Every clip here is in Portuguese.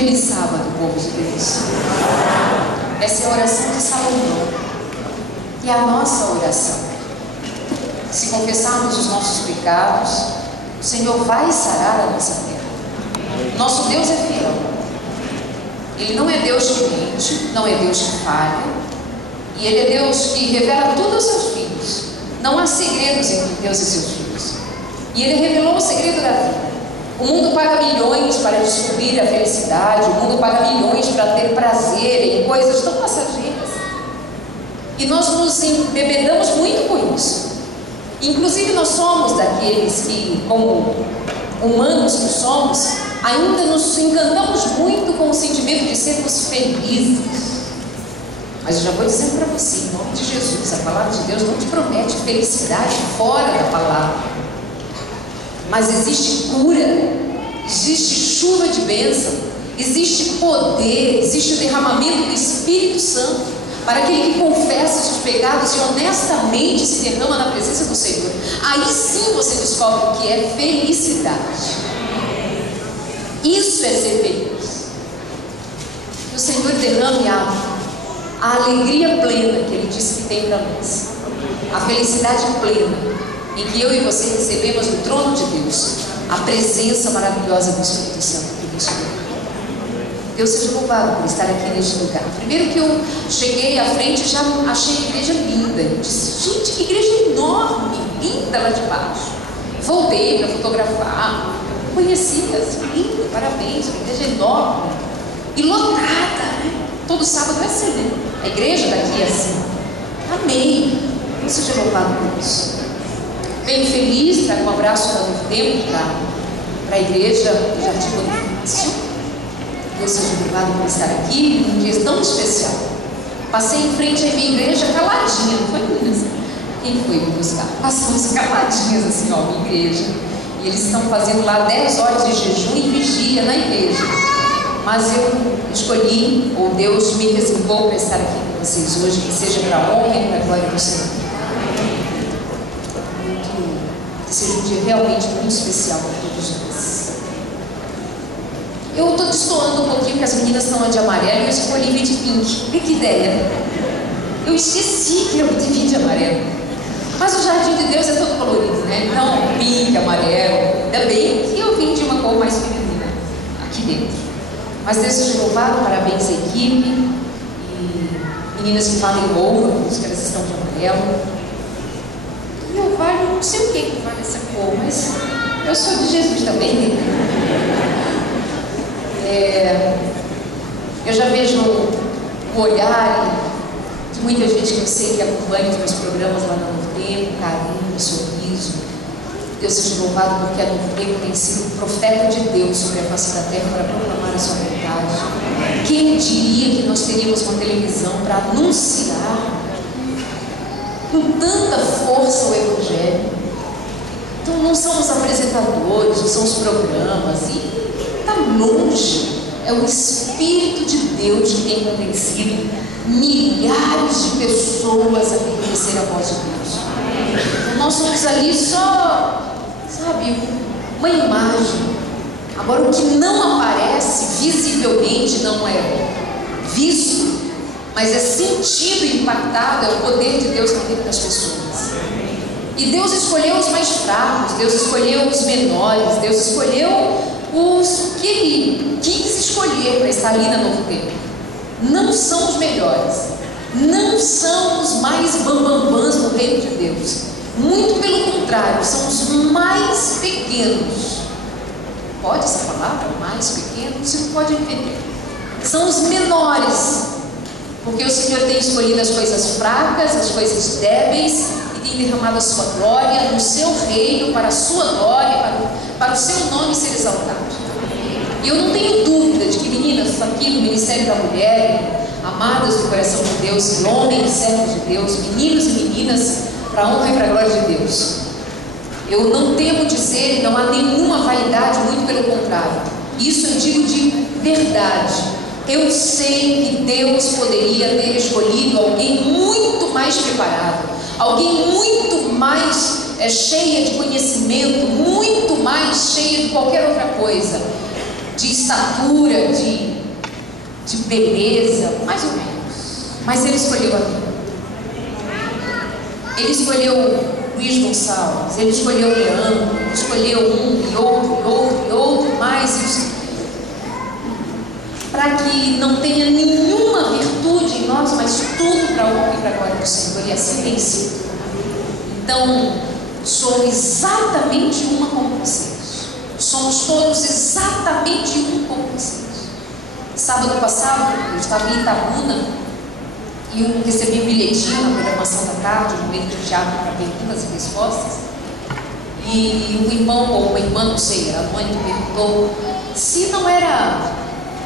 Feliz sábado, povo de Deus. Essa é a oração de Salomão, e a nossa oração. Se confessarmos os nossos pecados, o Senhor vai sarar a nossa terra. Nosso Deus é fiel. Ele não é Deus que mente, não é Deus que falha, e Ele é Deus que revela tudo aos seus filhos. Não há segredos entre Deus e seus filhos. E Ele revelou o segredo da vida. O mundo paga milhões para descobrir a felicidade, o mundo paga milhões para ter prazer em coisas tão passageiras. E nós nos embebedamos muito com isso. Inclusive nós somos daqueles que, como humanos que somos, ainda nos encantamos muito com o sentimento de sermos felizes. Mas eu já vou dizendo para você, em nome de Jesus, a palavra de Deus não te promete felicidade fora da palavra. Mas existe cura, existe chuva de bênção, existe poder, existe o derramamento do Espírito Santo para aquele que confessa os seus pecados e honestamente se derrama na presença do Senhor. Aí sim você descobre o que é felicidade. Isso é ser feliz. Que o Senhor derrame a alegria plena que Ele disse que tem para nós, a felicidade plena em que eu e você recebemos do trono de Deus a presença maravilhosa do Espírito Santo que nos deu. Deus seja louvado por estar aqui neste lugar. Primeiro que eu cheguei à frente, já achei a igreja linda. Eu disse, gente, que igreja enorme, linda lá de baixo. Voltei para fotografar, conheci, assim, linda, parabéns, uma igreja enorme e lotada, né? Todo sábado é assim, né? A igreja daqui é assim. Amei. Deus seja louvado por isso. Venho feliz, trago um abraço da Novo Tempo para a igreja do Jardim Bonifácio. Deus seja louvado por estar aqui num dia tão especial. Passei em frente à minha igreja caladinha, não foi, meninas? Quem foi me buscar? Passamos caladinhas assim, ó, minha igreja. E eles estão fazendo lá 10 horas de jejum e vigia na igreja. Mas eu escolhi, ou Deus me reservou para estar aqui com vocês hoje, que seja para a honra e para a glória do Senhor. Que seja um dia realmente muito especial para todos nós. Eu estou destoando um pouquinho, porque as meninas estão de amarelo e eu escolhi vir de pink. Que ideia! Eu esqueci que eu devia de amarelo. Mas o jardim de Deus é todo colorido, né? Então, pink, amarelo. Ainda bem que eu vim de uma cor mais feminina aqui dentro. Mas Deus seja louvado, parabéns à equipe. E meninas que falam em louvor, que elas estão de amarelo. E eu valho, não sei o que vale essa cor, mas eu sou de Jesus também. Eu já vejo o olhar de muita gente que eu sei que acompanha os meus programas lá no Novo Tempo, carinho, sorriso. Deus seja louvado porque a Novo Tempo tem sido profeta de Deus sobre a face da terra para proclamar a sua vontade. Quem diria que nós teríamos uma televisão para anunciar com tanta força o Evangelho? Então não são os apresentadores, não são os programas, e está longe. É o Espírito de Deus que tem convencido milhares de pessoas a reconhecer a voz de Deus. Então nós somos ali só, sabe, uma imagem. Agora o que não aparece visivelmente não é visto, mas é sentido e impactado, é o poder de Deus na vida das pessoas. E Deus escolheu os mais fracos, Deus escolheu os menores, Deus escolheu os que Ele quis escolher para estar ali na Novo Tempo. Não são os melhores, não são os mais bambambãs no reino de Deus. Muito pelo contrário, são os mais pequenos. Pode essa palavra? Mais pequenos? Você não pode entender. São os menores. Porque o Senhor tem escolhido as coisas fracas, as coisas débeis, e tem derramado a sua glória no seu reino, para a sua glória, para o seu nome ser exaltado. E eu não tenho dúvida de que meninas aqui no Ministério da Mulher, amadas do coração de Deus, homens servos de Deus, meninos e meninas, para a honra e para a glória de Deus. Eu não temo dizer, não há nenhuma vaidade, muito pelo contrário. Isso eu digo de verdade. Eu sei que Deus poderia ter escolhido alguém muito mais preparado, alguém muito mais cheia de conhecimento, muito mais cheia de qualquer outra coisa, de estatura, de beleza, mais ou menos. Mas ele escolheu a vida. Ele escolheu Luiz Gonçalves, ele escolheu Leandro, escolheu um e outro, mais, para que não tenha nenhuma virtude em nós, mas tudo para a honra e para a glória do Senhor, e assim tem sido. Então, sou exatamente uma como vocês. Somos todos exatamente um como vocês. Sábado passado, eu estava em Itabuna e eu recebi um bilhetinho na programação da tarde, no meio do teatro para perguntas e respostas. E um irmão ou uma irmã, não sei, a mãe me perguntou se não era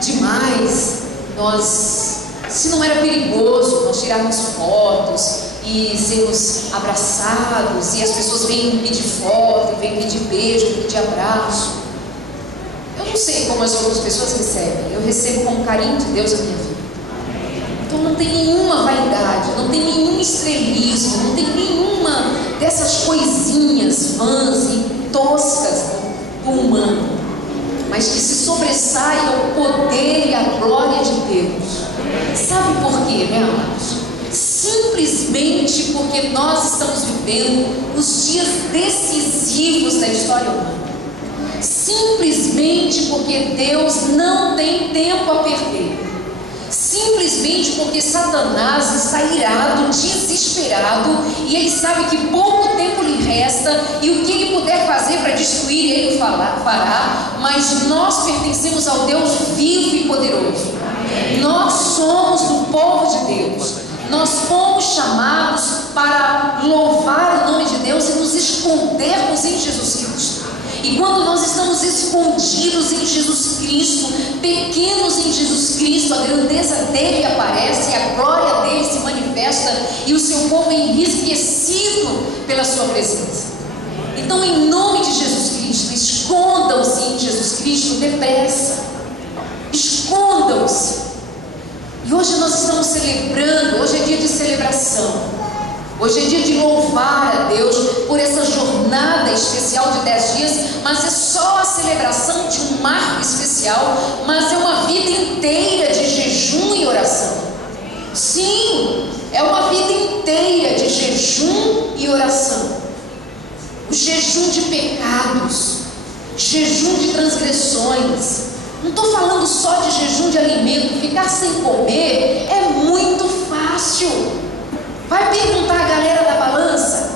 demais se não era perigoso nós tirarmos fotos e sermos abraçados, e as pessoas vêm pedir foto, vêm pedir beijo, pedir abraço. Eu não sei como as outras pessoas recebem, eu recebo com o carinho de Deus a minha vida. Então não tem nenhuma vaidade, não tem nenhum estrelismo, não tem nenhuma dessas coisinhas vãs e toscas do humano, mas que se sobressai ao poder e à glória de Deus. Sabe por quê, né, amados? Simplesmente porque nós estamos vivendo os dias decisivos da história humana. Simplesmente porque Deus não tem tempo a perder. Simplesmente porque Satanás está irado, desesperado, e ele sabe que pouco tempo lhe resta, e o que ele puder fazer para destruir, ele fará. Mas nós pertencemos ao Deus vivo e poderoso. Nós somos do povo de Deus. Nós fomos chamados para louvar o nome de Deus e nos escondermos em Jesus Cristo. E quando nós estamos escondidos em Jesus Cristo, pequenos em Jesus Cristo, a grandeza dele aparece, a glória dele se manifesta, e o seu povo é enriquecido pela sua presença. Então, em nome de Jesus Cristo, escondam-se em Jesus Cristo depressa. Escondam-se. E hoje nós estamos celebrando, hoje é dia de celebração. Hoje é dia de louvar a Deus por essa jornada especial de 10 dias, mas é só a celebração de um marco especial, mas é uma vida inteira de jejum e oração. Sim, é uma vida inteira de jejum e oração. O jejum de pecados, jejum de transgressões. Não estou falando só de jejum de alimento. Ficar sem comer é muito fácil. Vai perguntar a galera da balança,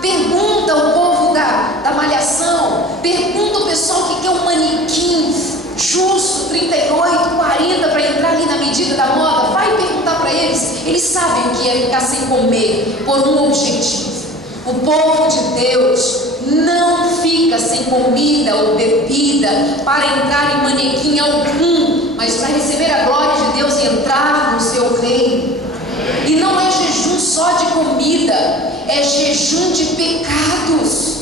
pergunta o povo da malhação, pergunta o pessoal que quer um manequim justo, 38, 40 para entrar ali na medida da moda. Vai perguntar para eles, eles sabem o que é ficar sem comer por um objetivo. O povo de Deus não fica sem comida ou bebida para entrar em manequim algum, mas para receber a glória de Deus e entrar no seu reino. E não é jejum só de comida, é jejum de pecados.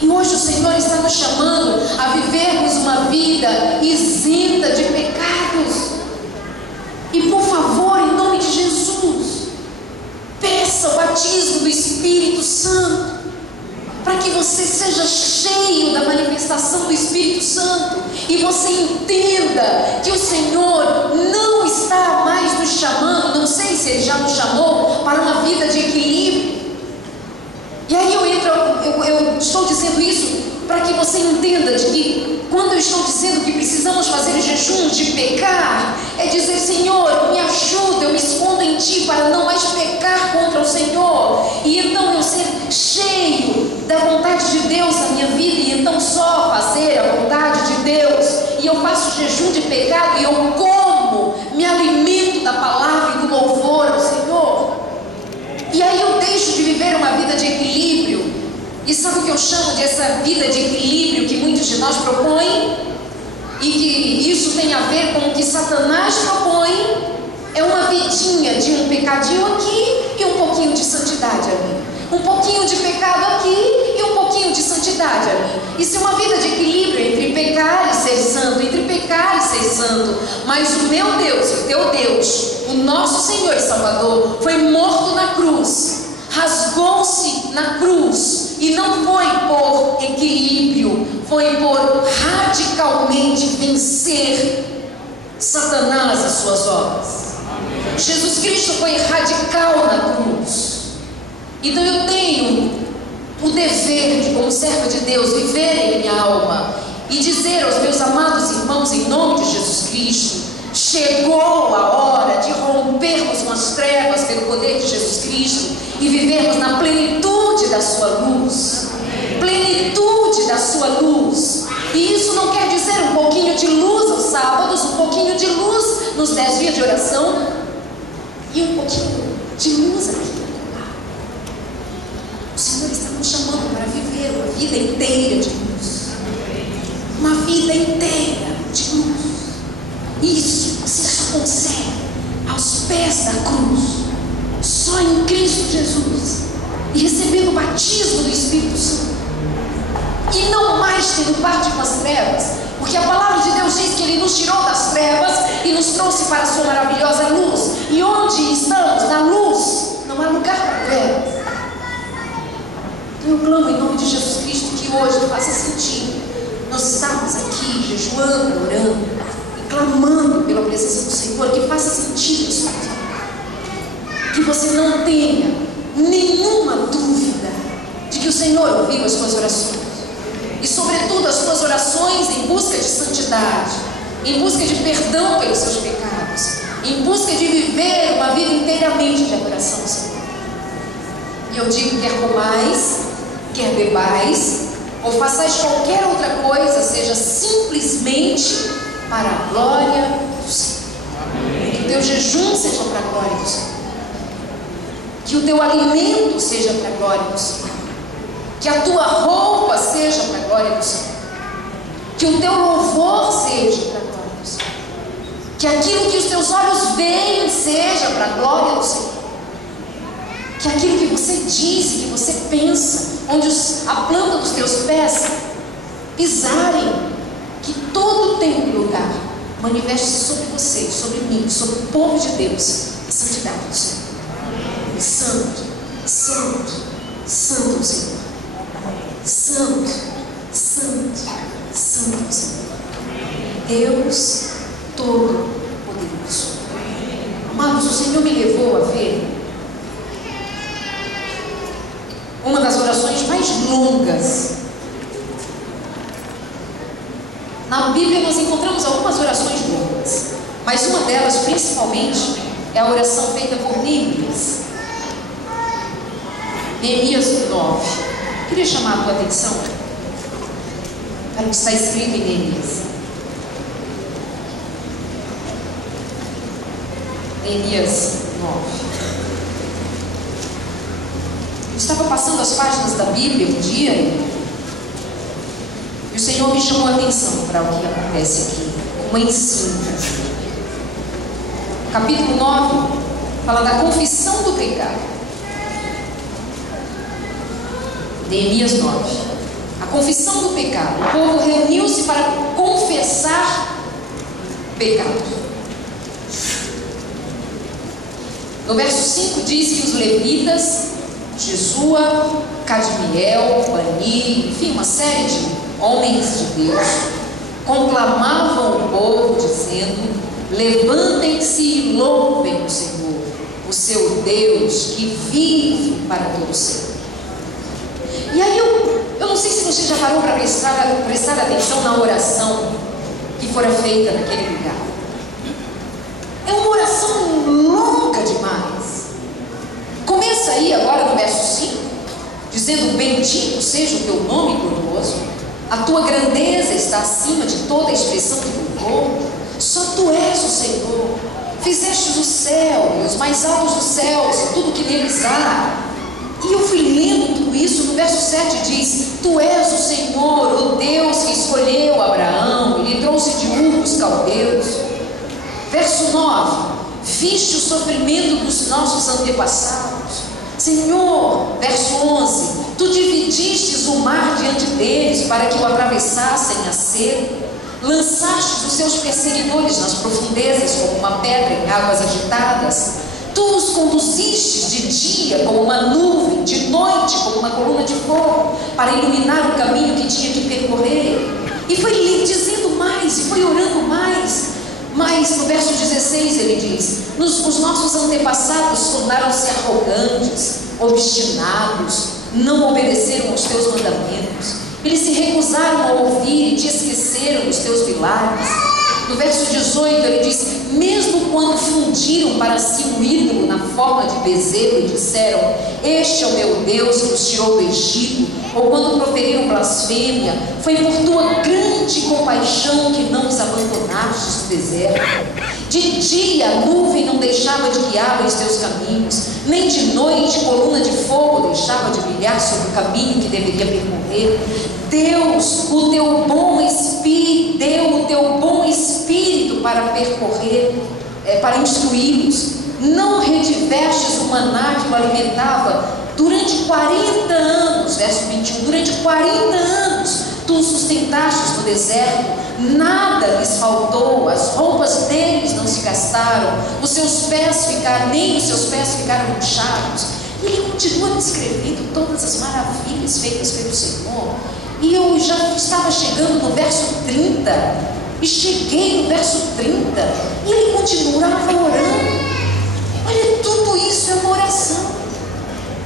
E hoje o Senhor está nos chamando a vivermos uma vida isenta de pecados. E por favor, em nome de Jesus, peça o batismo do Espírito Santo, para que você seja cheio da manifestação do Espírito Santo, e você entenda que o Senhor não está mais nos chamando, não sei se Ele já nos chamou, para uma vida de equilíbrio. E aí eu estou dizendo isso para que você entenda de que quando eu estou dizendo que precisamos fazer jejum de pecar, é dizer: Senhor, me ajuda, eu me escondo em Ti para não mais pecar contra o Senhor, e então eu ser cheio da vontade de Deus na minha vida, e então só fazer a vontade de Deus. E eu faço jejum de pecado, e eu como, me alimento da palavra e do louvor ao Senhor. E aí eu deixo de viver uma vida de equilíbrio. E sabe o que eu chamo de essa vida de equilíbrio que muitos de nós propõem? E que isso tem a ver com o que Satanás propõe? É uma vidinha de um pecadinho aqui e um pouquinho de santidade ali. Um pouquinho de pecado aqui e um pouquinho de santidade ali. Isso é uma vida de equilíbrio entre pecar e ser santo, entre pecar e ser santo. Mas o meu Deus, o teu Deus, o nosso Senhor e Salvador, foi morto na cruz, rasgou-se na cruz, e não foi por equilíbrio, foi por radicalmente vencer Satanás e suas obras. Jesus Cristo foi radical na cruz. Então eu tenho o dever de, como serva de Deus, viver em minha alma e dizer aos meus amados irmãos, em nome de Jesus Cristo: chegou a hora de rompermos com as trevas pelo poder de Jesus Cristo e vivermos na plenitude da sua luz. Plenitude da sua luz. E isso não quer dizer um pouquinho de luz aos sábados, um pouquinho de luz nos 10 dias de oração e um pouquinho de luz aqui. O Senhor está nos chamando para viver uma vida inteira de luz. Uma vida inteira de luz. Isso você só consegue aos pés da cruz, só em Cristo Jesus, e recebendo o batismo do Espírito Santo, e não mais tendo parte com as trevas, porque a palavra de Deus diz que Ele nos tirou das trevas e nos trouxe para a sua maravilhosa luz. E onde estamos? Na luz, não há lugar para trevas. Então eu clamo em nome de Jesus Cristo que hoje faça sentido nós estarmos aqui jejuando, orando, clamando pela presença do Senhor, que faça sentido isso, que você não tenha nenhuma dúvida de que o Senhor ouviu as suas orações, e sobretudo as suas orações em busca de santidade, em busca de perdão pelos seus pecados, em busca de viver uma vida inteiramente de adoração ao Senhor. E eu digo: quer comais, quer bebais, ou façais qualquer outra coisa, seja simplesmente para a glória do Senhor. Que o teu jejum seja para a glória do Senhor. Que o teu alimento seja para a glória do Senhor. Que a tua roupa seja para a glória do Senhor. Que o teu louvor seja para a glória do Senhor. Que aquilo que os teus olhos veem seja para a glória do Senhor. Que aquilo que você diz, que você pensa, onde a planta dos teus pés pisarem, que todo tempo e lugar manifeste sobre você, sobre mim, sobre o povo de Deus, a santidade do Senhor. Santo, santo, santo Senhor. Santo, santo, santo Senhor. Deus Todo-Poderoso. Amados, o Senhor me levou a ver uma das orações mais longas. Na Bíblia nós encontramos algumas orações longas, mas uma delas principalmente é a oração feita por Neemias. Neemias 9. Queria chamar a tua atenção para o que está escrito em Neemias. Neemias 9. Eu estava passando as páginas da Bíblia um dia e o Senhor me chamou a atenção para o que acontece aqui, como ensino. Capítulo 9 fala da confissão do pecado. Neemias 9. A confissão do pecado. O povo reuniu-se para confessar pecado. No verso 5 diz que os levitas, Jesua, Cadmiel, Bani, enfim, uma série de homens de Deus, conclamavam o povo dizendo: levantem-se e louvem o Senhor, o seu Deus que vive para todo sempre. E aí eu não sei se você já parou para prestar atenção na oração que fora feita naquele lugar. É uma oração longa demais. Começa aí agora no verso 5, dizendo: bendito seja o teu nome glorioso, a tua grandeza está acima de toda a expressão de louvor, só tu és o Senhor, fizeste o céu e os mais altos dos céus e tudo que neles há. E eu fui lendo tudo isso. No verso 7 diz: tu és o Senhor, o Deus que escolheu Abraão e lhe trouxe de Ur dos caldeus. Verso 9: viste o sofrimento dos nossos antepassados, Senhor. Verso 11: tu dividistes o mar diante deles para que o atravessassem a seco, lançastes os seus perseguidores nas profundezas como uma pedra em águas agitadas. Tu os conduzistes de dia como uma nuvem, de noite como uma coluna de fogo, para iluminar o caminho que tinha que percorrer. E foi lhe dizendo mais, e foi orando mais. Mas no verso 16 ele diz: os nossos antepassados tornaram-se arrogantes, obstinados, não obedeceram aos teus mandamentos. Eles se recusaram a ouvir e te esqueceram dos teus milagres. No verso 18 ele diz: mesmo quando fundiram para si um ídolo na forma de bezerro e disseram: este é o meu Deus que os tirou do Egito, ou quando proferiram blasfêmia, foi por tua grande compaixão que não os abandonastes no deserto. De dia a nuvem não deixava de guiar os teus caminhos, nem de noite coluna de fogo deixava de brilhar sobre o caminho que deveria percorrer. Deus, o teu bom Espírito, deu o teu bom Espírito para percorrer, para instruí-los. Não retivestes o maná que o alimentava durante 40 anos, verso 21, durante 40 anos tu os sustentastes no deserto, nada lhes faltou, as roupas deles não se gastaram, nem os seus pés ficaram inchados. E ele continua descrevendo todas as maravilhas feitas pelo Senhor. E eu já estava chegando no verso 30, e cheguei no verso 30, e ele continuava orando. Olha, tudo isso é uma oração.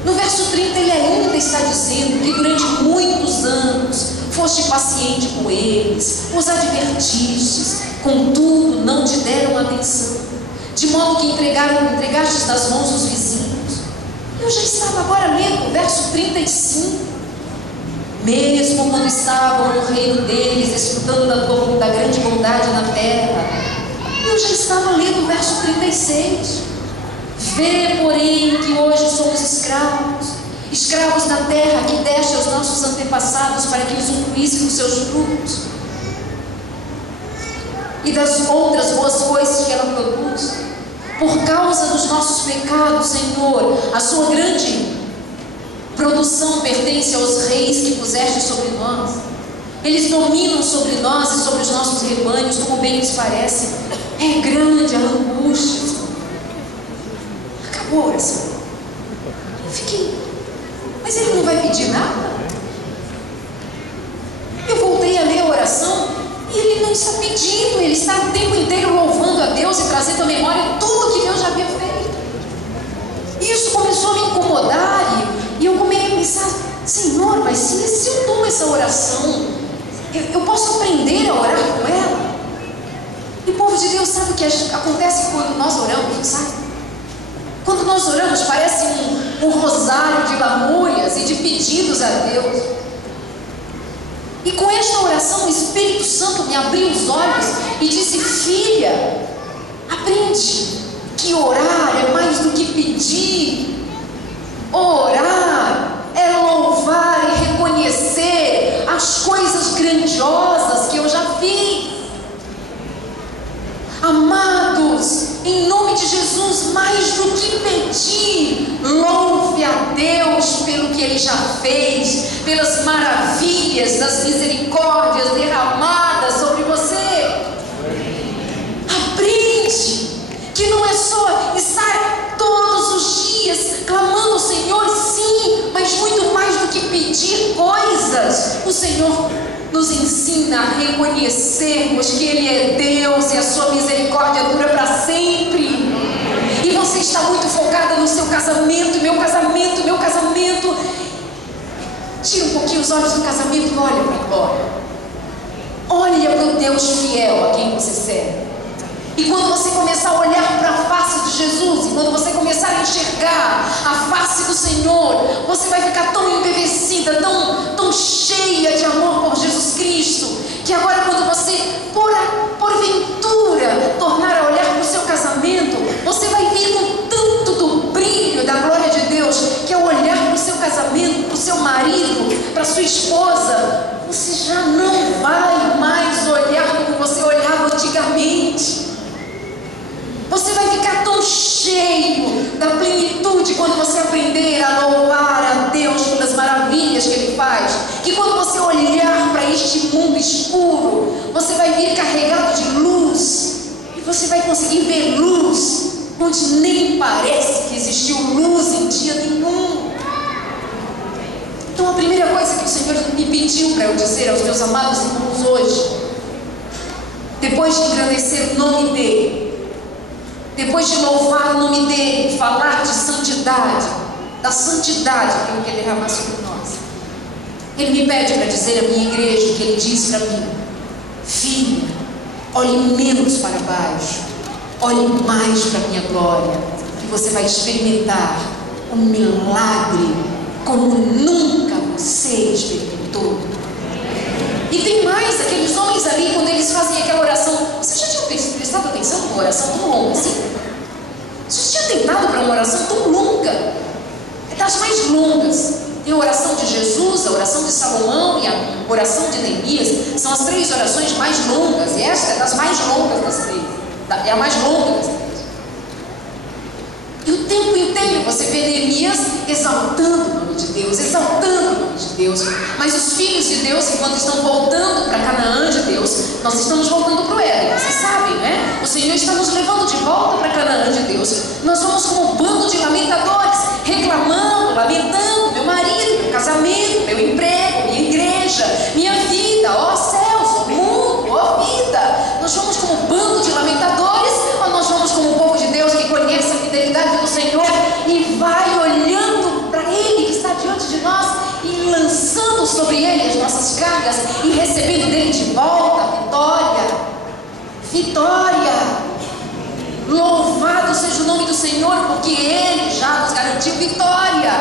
No verso 30 ele ainda está dizendo que durante muitos anos foste paciente com eles, os advertistes, contudo não te deram atenção, de modo que entregastes nas mãos dos vizinhos. Eu já estava agora lendo o verso 35. Mesmo quando estavam no reino deles, desfrutando da grande bondade na terra, eu já estava lendo o verso 36. Vê, porém, que hoje somos escravos da terra que deste aos nossos antepassados para que usufruíssem dos seus frutos e das outras boas coisas que ela produz. Por causa dos nossos pecados, Senhor, a sua grande produção pertence aos reis que puseste sobre nós. Eles dominam sobre nós e sobre os nossos rebanhos, como bem lhes parece. É grande a angústia. Acabou a oração. Eu fiquei, mas ele não vai pedir nada? Eu voltei a ler a oração e ele não está pedindo, ele está o tempo inteiro louvando a Deus e trazendo à memória tudo que Deus já havia feito. E isso começou a me incomodar e eu comecei a pensar: Senhor, mas se eu tomo essa oração, eu posso aprender a orar com ela? E o povo de Deus sabe o que acontece quando nós oramos, sabe? Quando nós oramos, parece um rosário de lamúrias e de pedidos a Deus. E com esta oração, o Espírito Santo me abriu os olhos e disse: filha, aprende que orar é mais do que pedir. Orar é louvar e reconhecer as coisas grandiosas que eu já fiz. Amados, em nome de Jesus, mais do que pedir, louve a Deus pelo que Ele já fez, pelas maravilhas, das misericórdias derramadas sobre você. Aprende que não é só estar todos os dias clamando ao Senhor, sim, mas muito mais do que pedir coisas. O Senhor nos ensina a reconhecermos que Ele é Deus e a sua misericórdia dura para sempre. E você está muito focada no seu casamento, meu casamento, meu casamento. Tira um pouquinho os olhos do casamento e olha para a glória. Olha para o Deus fiel a quem você serve. E quando você começar a olhar para a face de Jesus, e quando você começar a enxergar a face do Senhor, você vai ficar tão embevecida, tão cheia de amor por Jesus Cristo, que agora quando você, porventura, tornar a olhar para o seu casamento, você vai vir com tanto do brilho da glória de Deus, que ao olhar para o seu casamento, para o seu marido, para a sua esposa, você já não vai mais olhar como você olhava antigamente. Você vai ficar tão cheio da plenitude quando você aprender a louvar a Deus pelas maravilhas que Ele faz, que quando você olhar para este mundo escuro, você vai vir carregado de luz, e você vai conseguir ver luz onde nem parece que existiu luz em dia nenhum. Então a primeira coisa que o Senhor me pediu para eu dizer aos meus amados irmãos hoje, depois de engrandecer o nome dEle, depois de louvar o nome dEle, falar de santidade, da santidade que Ele quer derramar sobre nós, Ele me pede para dizer à minha igreja que Ele diz para mim: filha, olhe menos para baixo, olhe mais para a minha glória, e você vai experimentar um milagre como nunca você experimentou. E tem mais, aqueles homens ali, quando eles fazem aquela oração, você já tinha prestado atenção numa oração tão longa assim? Você já tinha tentado para uma oração tão longa? É das mais longas. Tem a oração de Jesus, a oração de Salomão e a oração de Neemias. São as 3 orações mais longas, e esta é das mais longas das 3. É a mais longa das 3. E o tempo inteiro você vê Neemias exaltando o nome de Deus, exaltando o nome de Deus. Mas os filhos de Deus, enquanto estão voltando para Canaã de Deus, nós estamos voltando para o Éden, vocês sabem, né? O Senhor está nos levando de volta para Canaã de Deus. Nós vamos como um bando de lamentadores, reclamando, lamentando: meu marido, meu casamento, meu emprego, minha igreja, minha vida, ó céus, ó mundo, ó vida. Nós vamos como um bando de lamentadores, ou nós vamos como um povo de Deus que conhece a fidelidade do Senhor e vai olhando para Ele que está diante de nós e lançando sobre Ele as nossas cargas e recebendo dele de volta vitória? Vitória! Louvado seja o nome do Senhor, porque Ele já nos garantiu vitória.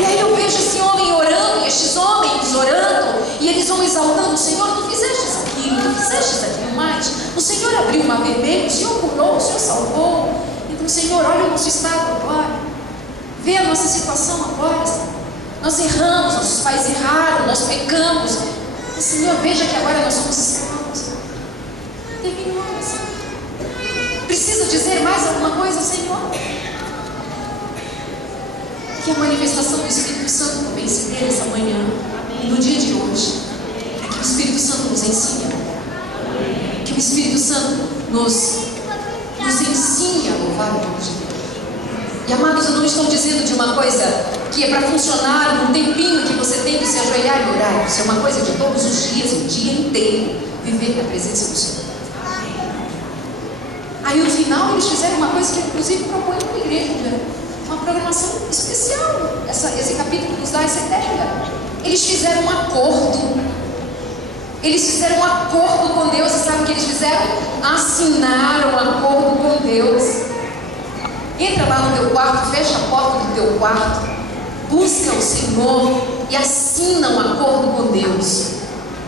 E aí eu vejo esse homem orando, e estes homens orando, e eles vão exaltando: o Senhor, tu fizeste aquilo, tu fizeste aquilo mais. O Senhor abriu o mar vermelho, o Senhor curou, o Senhor salvou. Então, Senhor, olha o nosso estado agora, vê a nossa situação agora, Senhor. Nós erramos, nossos pais erraram, nós pecamos. E, Senhor, veja que agora nós somos salvos. Terminou, Senhor. Precisa dizer mais alguma coisa, Senhor? Que a manifestação do Espírito Santo também se dê essa manhã e no dia de hoje. Que o Espírito Santo nos ensine. Que o Espírito Santo nos ensine a louvar o nome de Deus. E amados, eu não estou dizendo de uma coisa que é para funcionar num tempinho que você tem que se ajoelhar e orar. Isso é uma coisa de todos os dias, o dia inteiro, viver na presença do Senhor. Aí no final eles fizeram uma coisa que inclusive propõe para a igreja, uma programação especial. Esse capítulo nos dá essa ideia. Eles fizeram um acordo. Eles fizeram um acordo com Deus. E sabe o que eles fizeram? Assinaram um acordo com Deus. Entra lá no teu quarto, fecha a porta do teu quarto, busca o Senhor e assina um acordo com Deus.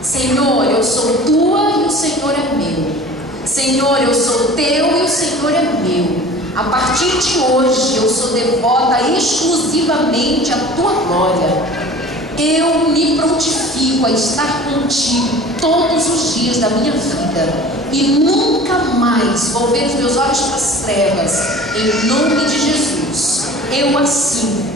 Senhor, eu sou tua e o Senhor é meu. Senhor, eu sou teu e o Senhor é meu. A partir de hoje eu sou devota exclusivamente à tua glória. Eu me prontifico a estar contigo todos os dias da minha vida e nunca mais vou ver os meus olhos para as trevas. Em nome de Jesus, eu assino.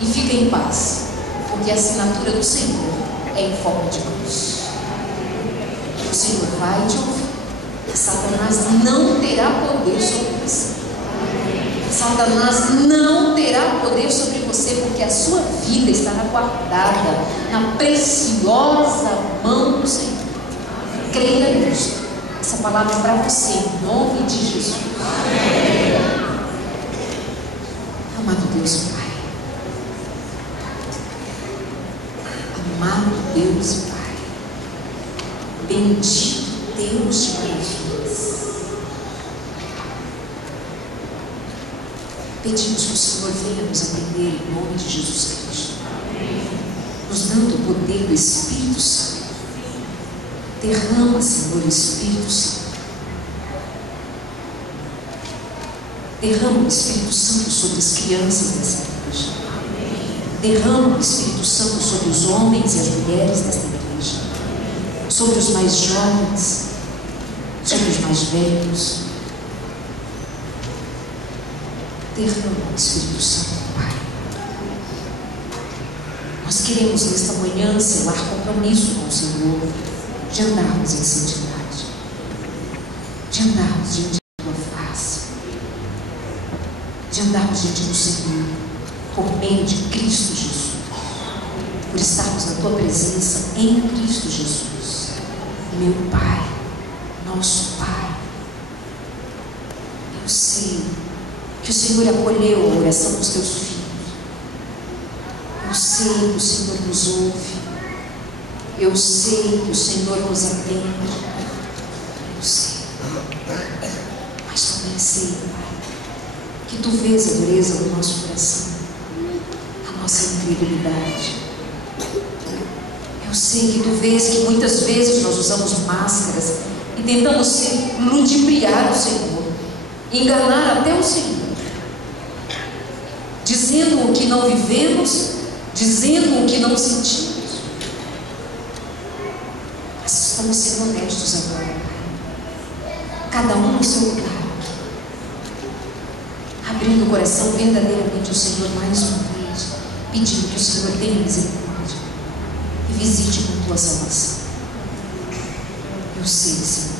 E fica em paz, porque a assinatura do Senhor é em forma de cruz. O Senhor vai te ouvir. Satanás não terá poder sobre você. Satanás não terá poder sobre você, porque a sua vida estará guardada na preciosa mão do Senhor. Creia nisso. Essa palavra é para você, em nome de Jesus. Amado Deus Pai. Amado Deus Pai. Bendito Deus de maravilhas. Pedimos que o Senhor venha nos atender em nome de Jesus Cristo, nos dando o poder do Espírito Santo. Derrama, Senhor, o Espírito Santo. Derrama o Espírito Santo sobre as crianças dessa igreja. Derrama o Espírito Santo sobre os homens e as mulheres desta igreja, sobre os mais jovens, sobre os mais velhos. Derrama o Espírito Santo, Pai. Nós queremos nesta manhã selar compromisso com o Senhor, de andarmos em santidade, de andarmos diante da tua face, andarmos diante do Senhor por meio de Cristo Jesus, por estarmos na tua presença em Cristo Jesus. Meu Pai, nosso Pai, eu sei que o Senhor acolheu a oração dos teus filhos. Eu sei que o Senhor nos ouve. Eu sei que o Senhor nos atende. Eu sei. Mas também sei, Pai, que tu vês a dureza do nosso coração, a nossa incredulidade. Eu sei que tu vês que muitas vezes nós usamos máscaras e tentamos ludibriar o Senhor, enganar até o Senhor, dizendo o que não vivemos, dizendo o que não sentimos. Mas estamos sendo honestos agora, cada um no seu lugar, abrindo o coração verdadeiramente ao Senhor mais uma vez, pedindo que o Senhor tenha misericórdia e visite com tua salvação. Eu sei, Senhor,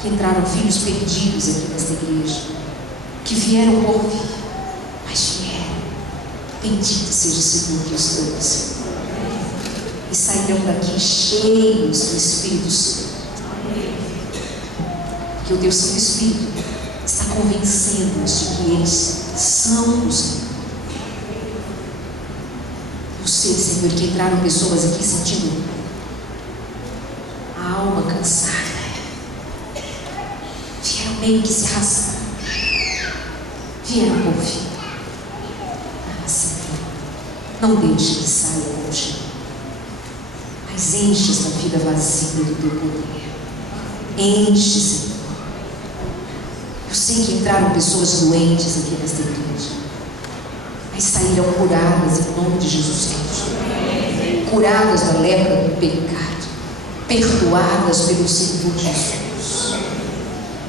que entraram filhos perdidos aqui nesta igreja, que vieram por vir, mas vieram. Bendito seja o Senhor que os trouxe, e sairão daqui cheios do Espírito Santo, porque o teu Santo Espírito está convencendo-os de que eles são o Senhor. Eu sei, Senhor, que entraram pessoas aqui sentindo a alma cansada, vieram meio que se arrastando, vieram por fim. Ah, Senhor, não deixe que saia com o Senhor, mas enche esta vida vazia do teu poder. Enche, Senhor. Eu sei que entraram pessoas doentes aqui nesta igreja, mas saíram curadas em nome de Jesus Cristo, curadas da lepra do pecado, perdoadas pelo Senhor Jesus,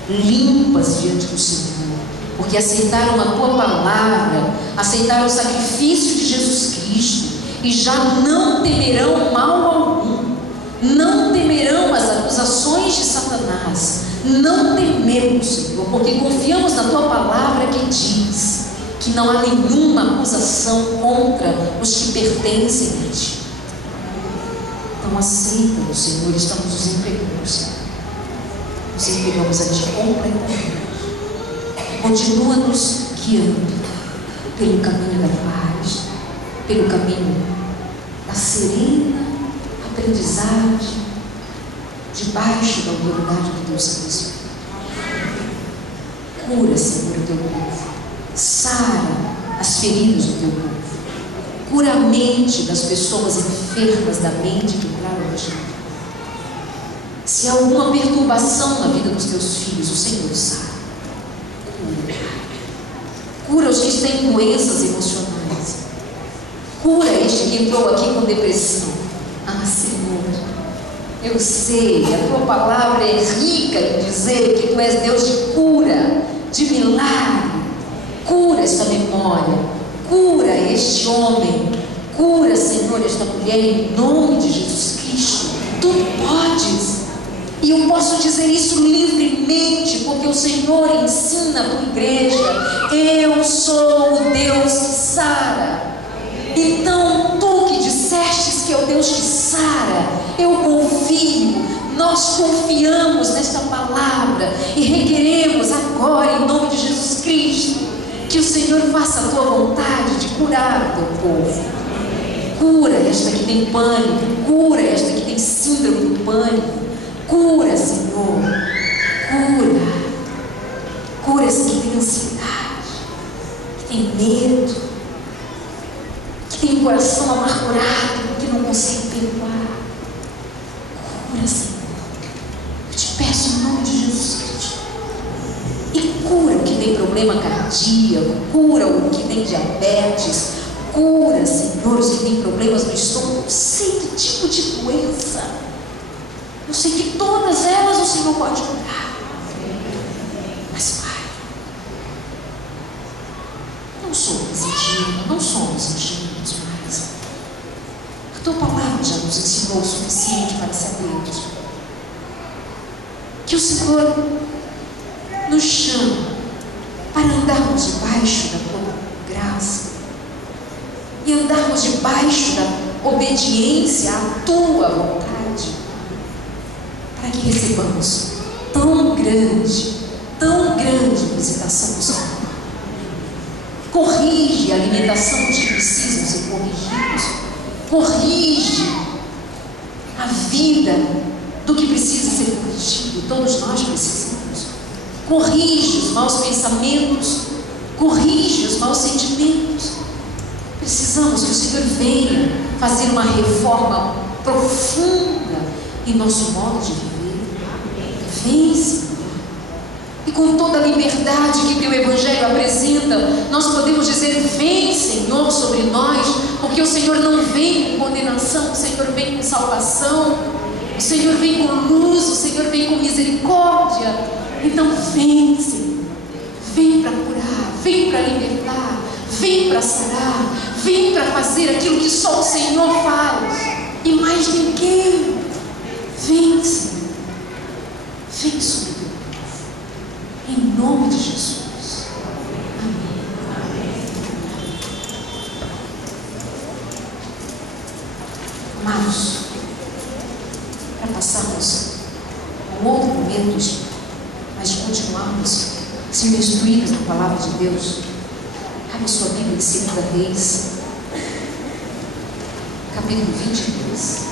limpas diante do Senhor, porque aceitaram a tua palavra, aceitaram o sacrifício de Jesus Cristo, e já não temerão mal algum, não temerão as acusações de Satanás. Não tememos, Senhor, porque confiamos na tua palavra que diz que não há nenhuma acusação contra os que pertencem a ti. Então aceita-nos, Senhor, estamos nos entregando, Senhor. Nos entregamos a ti completamente. Continua nos guiando pelo caminho da paz, pelo caminho da serena aprendizagem, debaixo da autoridade do teu Santo Espírito. Cura, Senhor, o teu povo. Sara as feridas do teu povo. Cura a mente das pessoas enfermas da mente que entraram hoje. Se há alguma perturbação na vida dos teus filhos, o Senhor sabe. Cura. Cura os que têm doenças emocionais. Cura este que entrou aqui com depressão. Ah, Senhor, eu sei, a tua palavra é rica em dizer que tu és Deus de cura, de milagre. Cura esta memória, cura este homem, cura, Senhor, esta mulher em nome de Jesus Cristo. Tu podes, e eu posso dizer isso livremente, porque o Senhor ensina a tua igreja: eu sou o Deus que sara. Então, tu que dissestes que é o Deus que sara, eu confio, nós confiamos nesta palavra e requeremos agora, em nome de Jesus Cristo, que o Senhor faça a tua vontade de curar o teu povo. Cura esta que tem pânico, cura esta que tem síndrome do pânico, cura, Senhor, cura esta que tem ansiedade, que tem medo, que tem o coração amargurado, que não consegue perdoar. Cura, Senhor, eu te peço em nome de Jesus Cristo. E cura o que tem problema cardíaco, cura o que tem diabetes, cura, Senhor, os que têm problemas no estômago. Eu sei que tipo de doença, eu sei que todas elas o Senhor pode curar. Mas, Pai, não somos ingênuos mais. A tua palavra já nos ensinou o suficiente para sabermos que o Senhor nos chama para andarmos debaixo da tua graça e andarmos debaixo da obediência à tua vontade, para que recebamos tão grande visitação do Senhor. Corrige a alimentação que precisam ser corrigidos, corrige a vida do que precisa ser corrigido, todos nós precisamos. Corrige os maus pensamentos, corrige os maus sentimentos. Precisamos que o Senhor venha fazer uma reforma profunda em nosso modo de viver. Vem, Senhor. E com toda a liberdade que teu Evangelho apresenta, nós podemos dizer: vem, Senhor, sobre nós, porque o Senhor não vem com condenação, o Senhor vem com salvação, o Senhor vem com luz, o Senhor vem com misericórdia. Então vem, Senhor, vem para curar, vem para libertar, vem para sarar, vem para fazer aquilo que só o Senhor faz e mais ninguém. Vem, Senhor, vem sobre nós, em nome de Jesus. Amém. Amados, para passarmos a um outro momento, mas continuarmos sendo instruídos na palavra de Deus, abra sua Bíblia em 2 Reis, capítulo 22.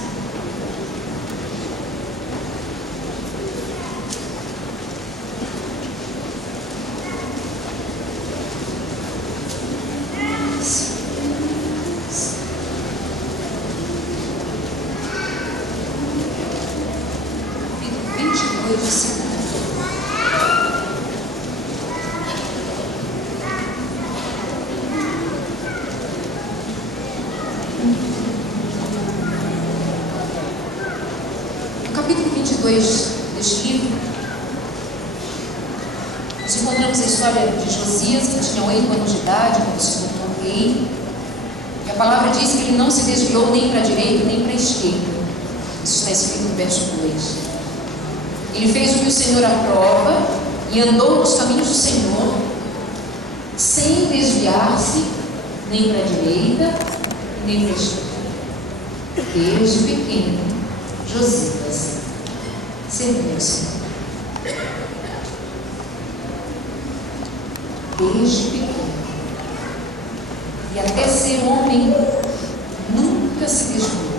Deste livro, nós encontramos a história de Josias, que tinha 8 anos de idade quando se tornou rei, e a palavra diz que ele não se desviou nem para a direita nem para a esquerda. Isso está escrito no verso 2. Ele fez o que o Senhor aprova e andou nos caminhos do Senhor, sem desviar-se nem para a direita nem para a esquerda. Desde pequeno, Josias serviu o Senhor. Desde pequeno. E até ser homem, nunca se desviou.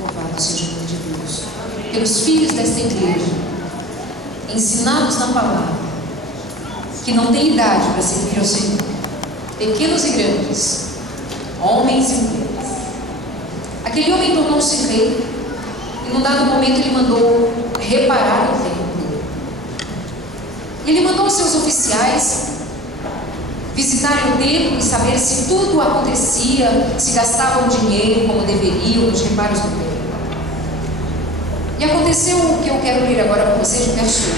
Louvado seja o nome de Deus. Pelos filhos desta igreja, ensinados na palavra, que não tem idade para servir ao Senhor, pequenos e grandes, homens e mulheres. Aquele homem tornou-se rei. E num dado momento ele mandou reparar o templo. Ele mandou seus oficiais visitarem o templo e saber se tudo acontecia, se gastavam dinheiro como deveriam nos reparos do templo. E aconteceu o que eu quero ler agora com vocês no verso 8.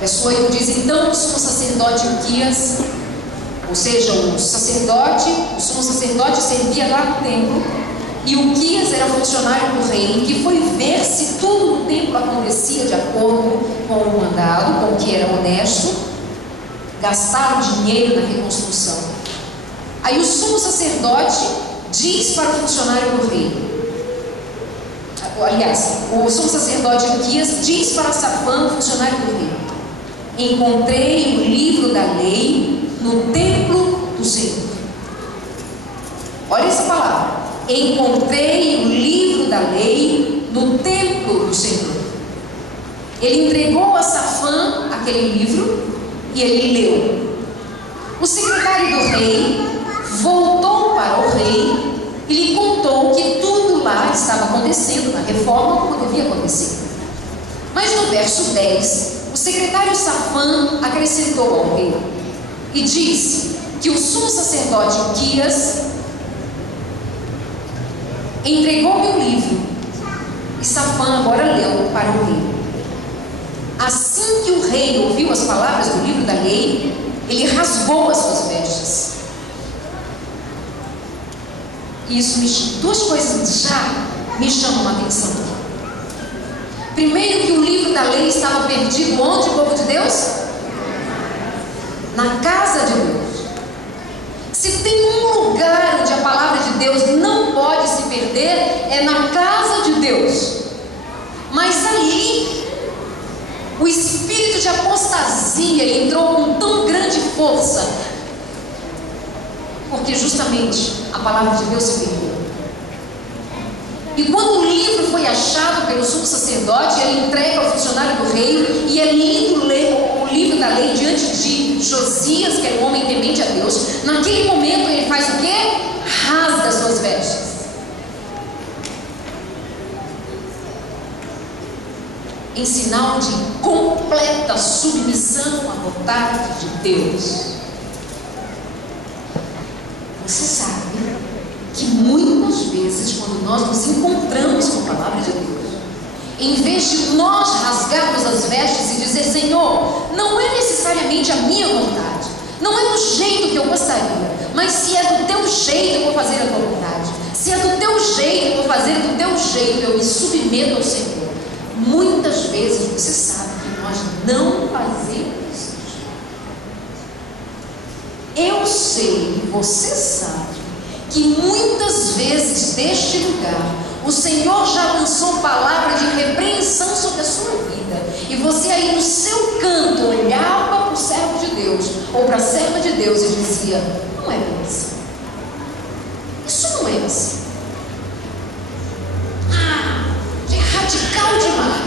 Verso 8 diz: então o sumo sacerdote Uquias, ou seja, o sumo sacerdote servia lá no templo, e Uquias era funcionário do rei, que foi ver se tudo no templo acontecia de acordo com o mandado, com o que era honesto, gastaram dinheiro na reconstrução. Aí o sumo sacerdote diz para o funcionário do rei, aliás, o sumo sacerdote Uquias diz para Safã, funcionário do rei: encontrei o livro da lei no templo do Senhor. Olha essa palavra. Encontrei o livro da lei no templo do Senhor. Ele entregou a Safã aquele livro e ele leu. O secretário do rei voltou para o rei e lhe contou que tudo lá estava acontecendo na reforma como devia acontecer. Mas no verso 10, o secretário Safã acrescentou ao rei e disse que o sumo sacerdote Uquias entregou-me o livro. E Safã agora leu para o rei. Assim que o rei ouviu as palavras do livro da lei, ele rasgou as suas vestes. Duas coisas já me chamam a atenção aqui. Primeiro, que o livro da lei estava perdido onde, povo de Deus? Na casa de Deus. Se tem um lugar onde a palavra de Deus não pode se perder, é na casa de Deus. Mas ali, o espírito de apostasia entrou com tão grande força, porque justamente a palavra de Deus se perdeu. E quando o livro foi achado pelo sumo sacerdote, ele entrega ao funcionário do rei, e é lido o livro da lei diante de Josias, que era um homem temente a Deus. Naquele momento ele faz o quê? Rasga suas vestes. Em sinal de completa submissão à vontade de Deus. Você sabe que muitas vezes, quando nós nos encontramos com a palavra de Deus, em vez de nós rasgarmos as vestes e dizer: Senhor, não é necessariamente a minha vontade, não é do jeito que eu gostaria, mas se é do teu jeito eu vou fazer a tua vontade, se é do teu jeito eu vou fazer do teu jeito, eu me submeto ao Senhor. Muitas vezes você sabe que nós não fazemos isso. Eu sei e você sabe que muitas vezes deste lugar o Senhor já lançou palavra de repreensão sobre a sua vida, e você aí no seu canto olhava para o servo de Deus ou para a serva de Deus e dizia: não é bem assim, isso não é assim, é radical demais.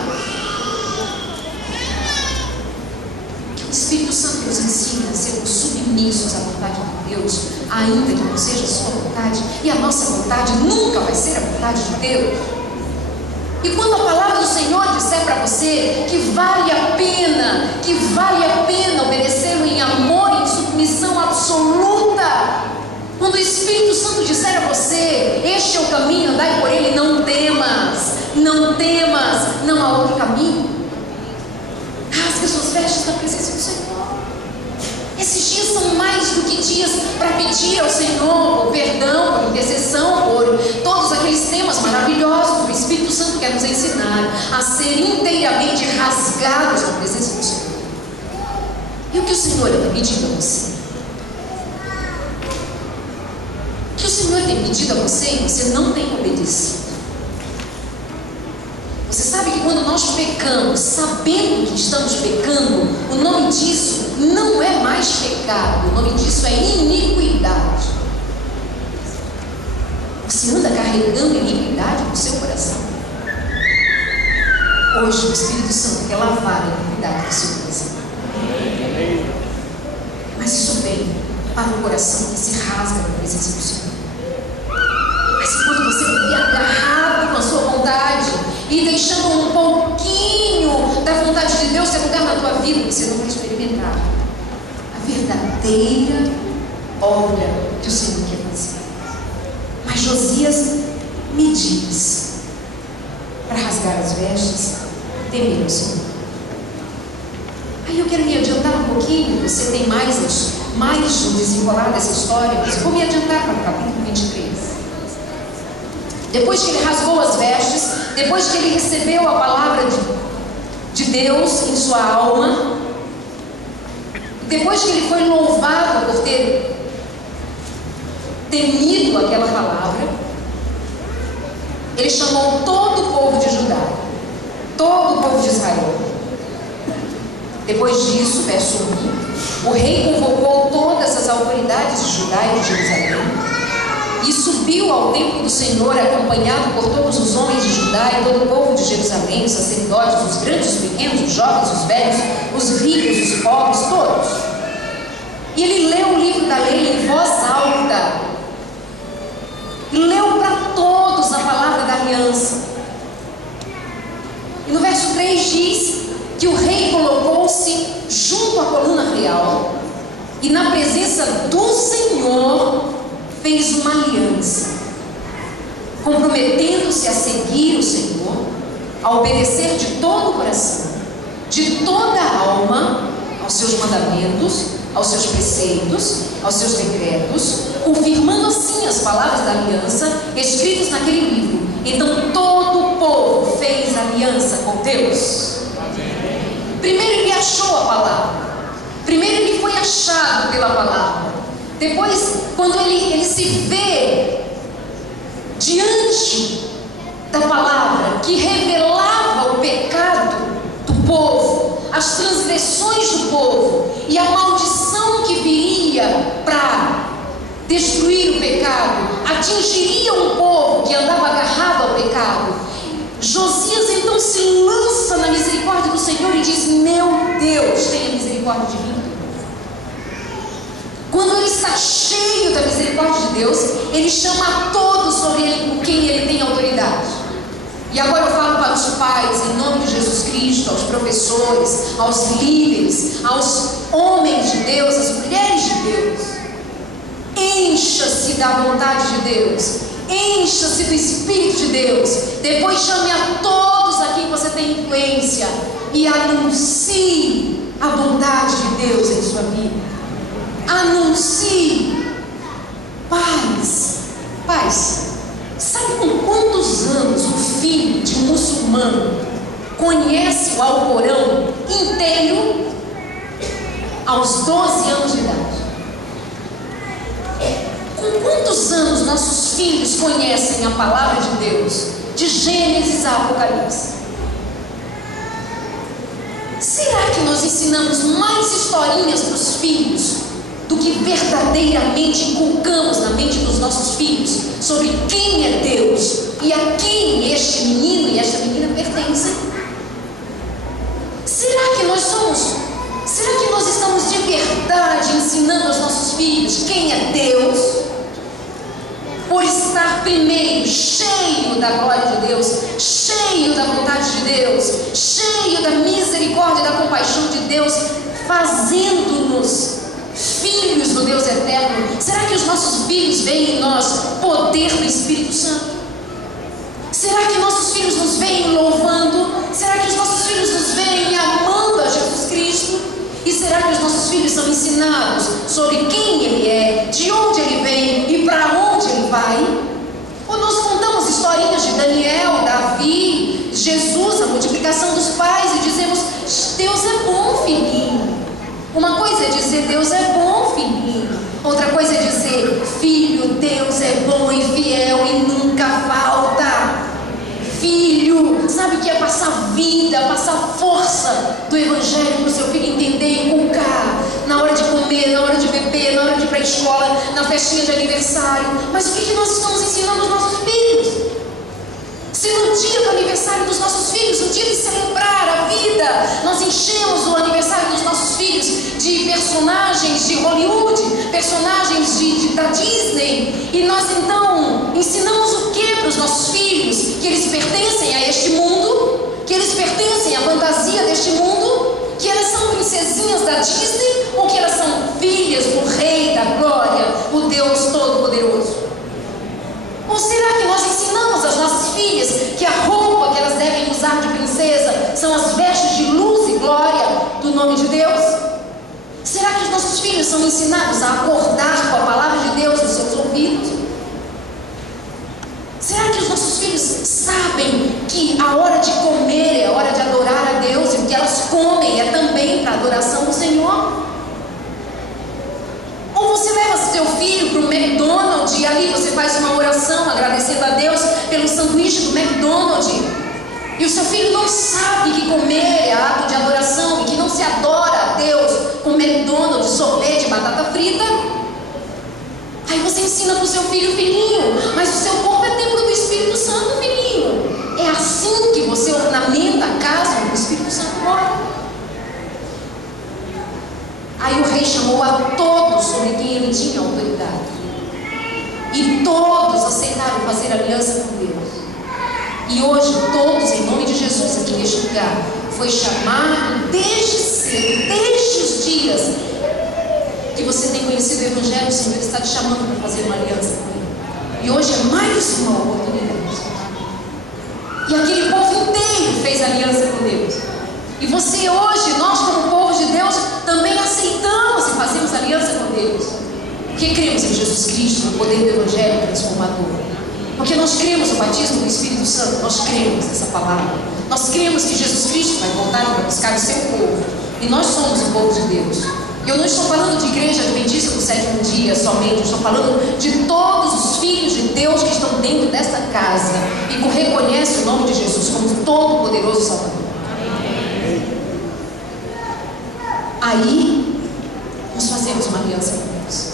Que o Espírito Santo nos ensina a sermos submissos à vontade de Deus, ainda que não seja a sua vontade, e a nossa vontade nunca vai ser a vontade de Deus. E quando a palavra do Senhor disser para você que vale a pena obedecê-lo em amor e em submissão absoluta, quando o Espírito Santo disser a você: este é o caminho, andai por ele, não temas, não há outro caminho, rasgue suas vestes na presença do Senhor. Esses dias são mais do que dias para pedir ao Senhor por perdão, por intercessão, por todos aqueles temas maravilhosos que o Espírito Santo quer nos ensinar a ser inteiramente rasgados na presença do Senhor. E o que o Senhor está pedindo a você? O que o Senhor tem pedido a você e você não tem obedecido? Você sabe que quando nós pecamos, sabendo que estamos pecando, o nome disso não é mais pecado, o nome disso é iniquidade. Você anda carregando iniquidade no seu coração. Hoje o Espírito Santo quer lavar a iniquidade do seu coração. Mas isso vem para um coração que se rasga na presença do Senhor. Mas quando você vive agarrado com a sua vontade e deixando um pouquinho da vontade de Deus ter lugar na tua vida, você não vai experimentar a verdadeira obra que o Senhor quer fazer. Mas Josias me diz para rasgar as vestes, temer o Senhor. Aí eu quero me adiantar um pouquinho. Você tem mais no desenrolar dessa história, mas eu vou me adiantar para o capítulo 23. Depois que ele rasgou as vestes, depois que ele recebeu a palavra de Deus em sua alma, depois que ele foi louvado por ter temido aquela palavra, ele chamou todo o povo de Judá, todo o povo de Israel. Depois disso, verso 1, o rei convocou todas as autoridades de Judá e de Jerusalém e subiu ao templo do Senhor, acompanhado por todos os homens de Judá e todo o povo de Jerusalém, os sacerdotes, os grandes, os pequenos, os jovens, os velhos, os ricos, os pobres, todos. E ele leu o livro da lei em voz alta, e leu para todos a palavra da aliança. E no verso 3 diz que o rei colocou-se junto à coluna real e na presença do Senhor fez uma aliança, comprometendo-se a seguir o Senhor, a obedecer de todo o coração, de toda a alma, aos seus mandamentos, aos seus preceitos, aos seus decretos, confirmando assim as palavras da aliança escritas naquele livro. Então todo o povo fez aliança com Deus. Amém. Primeiro ele achou a palavra. Primeiro ele foi achado pela palavra. Depois, quando ele se vê diante da palavra que revelava o pecado do povo, as transgressões do povo e a maldição que viria para destruir o pecado, atingiria um povo que andava agarrado ao pecado. Josias então se lança na misericórdia do Senhor e diz: meu Deus, tenha misericórdia de mim. Quando ele está cheio da misericórdia de Deus, ele chama a todos sobre ele com quem ele tem autoridade. E agora eu falo para os pais, em nome de Jesus Cristo, aos professores, aos líderes, aos homens de Deus, às mulheres de Deus. Encha-se da vontade de Deus, encha-se do Espírito de Deus. Depois chame a todos a quem você tem influência e anuncie a bondade de Deus em sua vida. Anuncie. Pais, sabe com quantos anos um filho de um muçulmano conhece o Alcorão inteiro? Aos 12 anos de idade. Com quantos anos nossos filhos conhecem a palavra de Deus, de Gênesis a Apocalipse? Será que nós ensinamos mais historinhas para os filhos do que verdadeiramente inculcamos na mente dos nossos filhos sobre quem é Deus e a quem este menino e esta menina pertencem? Será que nós estamos de verdade ensinando aos nossos filhos quem é Deus? Por estar primeiro cheio da glória de Deus, cheio da vontade de Deus, cheio da misericórdia e da compaixão de Deus, fazendo-nos filhos do Deus eterno. Será que os nossos filhos veem em nós poder do Espírito Santo? Será que nossos filhos nos veem louvando? Será que os nossos filhos nos veem amando a Jesus Cristo? E será que os nossos filhos são ensinados sobre quem Ele é, de onde Ele vem e para onde Ele vai? Ou nós contamos historinhas de Daniel, Davi, Jesus, a multiplicação dos pais e dizemos: Deus é bom, filhinho. Uma coisa é dizer Deus é bom, filhinho. Outra coisa é dizer: filho, Deus é bom e fiel e nunca falta. Filho, sabe o que é passar vida, passar força do Evangelho para o seu filho entender e inculcar na hora de comer, na hora de beber, na hora de ir para a escola, na festinha de aniversário. Mas o que nós estamos ensinando aos nossos filhos? Se no dia do aniversário dos nossos filhos, no dia de celebrar a vida, nós enchemos o aniversário dos nossos filhos de personagens de Hollywood, personagens da Disney, e nós então ensinamos o que para os nossos filhos? Que eles pertencem a este mundo, que eles pertencem à fantasia deste mundo, que elas são princesinhas da Disney, ou que elas são filhas do Rei da Glória, o Deus Todo-Poderoso? Ou será que nós ensinamos às nossas filhas que a roupa que elas devem usar de princesa são as vestes de luz e glória do nome de Deus? Será que os nossos filhos são ensinados a acordar com a palavra de Deus nos seus ouvidos? Será que os nossos filhos sabem que a hora de comer é a hora de adorar a Deus e o que elas comem é também para a adoração do Senhor? Ou você leva seu filho para o McDonald's e ali você faz uma oração agradecendo a Deus pelo sanduíche do McDonald's, e o seu filho não sabe que comer é ato de adoração e que não se adora a Deus com McDonald's, sorvete, batata frita. Aí você ensina para o seu filho: filhinho, mas o seu corpo é templo do Espírito Santo, filhinho. É assim que você ornamenta a casa onde o Espírito Santo mora. Aí o rei chamou a todos sobre quem ele tinha autoridade, e todos aceitaram fazer aliança com Deus. E hoje todos, em nome de Jesus, aqui neste lugar, foi chamado desde cedo, desde os dias que você tem conhecido o Evangelho, o Senhor está te chamando para fazer uma aliança com Ele. E hoje é mais uma oportunidade. E aquele povo inteiro fez aliança com Deus. E você hoje, nós como povo de Deus, também aceitamos e fazemos aliança com Deus. Porque cremos em Jesus Cristo, no poder do Evangelho transformador. Porque nós cremos no batismo do Espírito Santo, nós cremos nessa palavra. Nós cremos que Jesus Cristo vai voltar para buscar o seu povo. E nós somos o povo de Deus. E eu não estou falando de igreja adventista do sétimo dia somente. Eu estou falando de todos os filhos de Deus que estão dentro desta casa e que reconhecem o nome de Jesus como todo-poderoso Salvador. Aí, nós fazemos uma aliança com Deus.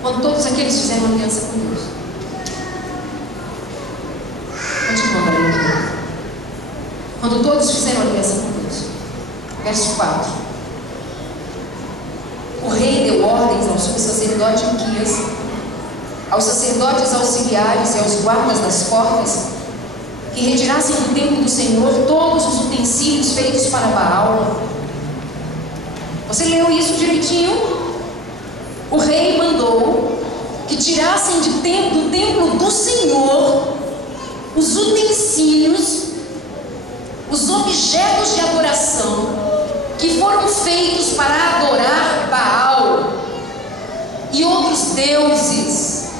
Quando todos aqueles fizeram uma aliança com Deus. Continuando a leitura. Quando todos fizeram aliança com Deus. Verso 4. O rei deu ordens ao sumo sacerdote Uquias, aos sacerdotes auxiliares e aos guardas das portas, que retirassem do templo do Senhor todos os utensílios feitos para Baal. Você leu isso direitinho? O rei mandou que tirassem do templo do Senhor os utensílios, os objetos de adoração que foram feitos para adorar Baal e outros deuses